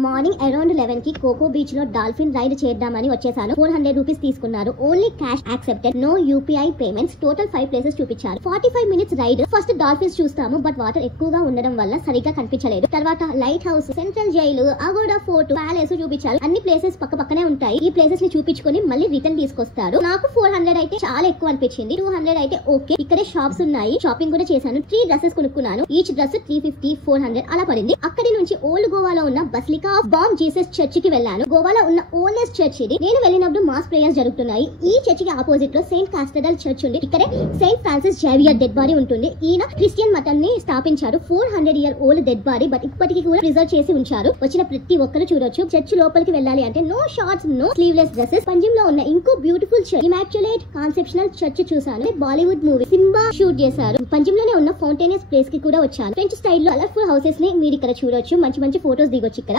Morning around 11 కి cocoa beach లో dolphin ride చేద్దామని వచ్చేసాను. 400 రూపీస్ తీసుకున్నారు. Only cash accepted, no UPI payments. Total 5 places చూపించారు. 45 మినిట్స్ రైడ్. ఫస్ట్ డాల్ఫిన్స్ చూస్తాము, బట్ వాటర్ ఎక్కువగా ఉండడం వల్ల సరిగ్గా కనిపించలేదు. తర్వాత light house, central jail, Aguada fort, palace చూపించారు. అన్ని ప్లేసెస్ పక్క పక్కనే ఉంటాయి. ఈ ప్లేసెస్ ని చూపించుకొని మళ్ళీ రిటర్న్ తీసుకొస్తారు. నాకు 400 అయితే చాలా ఎక్కువ అనిపించింది. 200 అయితే ఓకే. ఇక్కడే షాప్స్ ఉన్నాయి, షాపింగ్ కూడా చేశాను. 3 డ్రెస్సెస్ కొనుక్కున్నాను. ఈచ్ డ్రెస్ 350, 400 అలా పడింది. అక్కడి నుంచి ఓల్డ్ గోవాలో ఉన్న బస్లికా ఆఫ్ బామ్ జీసస్ చర్చ్ కి వెళ్ళాను. గోవాలో ఉన్న ఓల్డెస్ట్ చర్చ్ ఇది. నేను వెళ్ళినప్పుడు మాస్ ప్రేయర్స్ జరుగుతున్నాయి. ఈ చర్చ్ కి ఆపోజిట్ లో సెయింట్ కాస్టడల్ చర్చ్ ఉంది. ఇక్కడే Saint Francis Xavier dead body ఉంటుంది. ఈయన క్రిస్టియన్ మతాన్ని స్థాపించారు. 400 year old dead body, but ఇప్పటికీ కూడా ప్రిజర్వ్ చేసి ఉంచారు. వచ్చిన ప్రతి ఒక్కరు చూడొచ్చు. చర్చ్ లోపలికి వెళ్ళాలి అంటే no shorts, no sleeveless dresses. Panjim లో ఉన్న ఇంకో beautiful church immaculate conceptional church చూసాను. బాలీవుడ్ మూవీ సింబా షూట్ చేశారు. పంజిమ్ లోనే ఉన్న ఫౌంటైనస్ ప్లేస్ కి కూడా వచ్చాను. ఫ్రెంచ్ స్టైల్ లో కలర్ఫుల్ హౌసెస్ ని మీరు ఇక్కడ చూడొచ్చు. మంచి మంచి ఫోటోస్ దిగొచ్చు ఇక్కడ.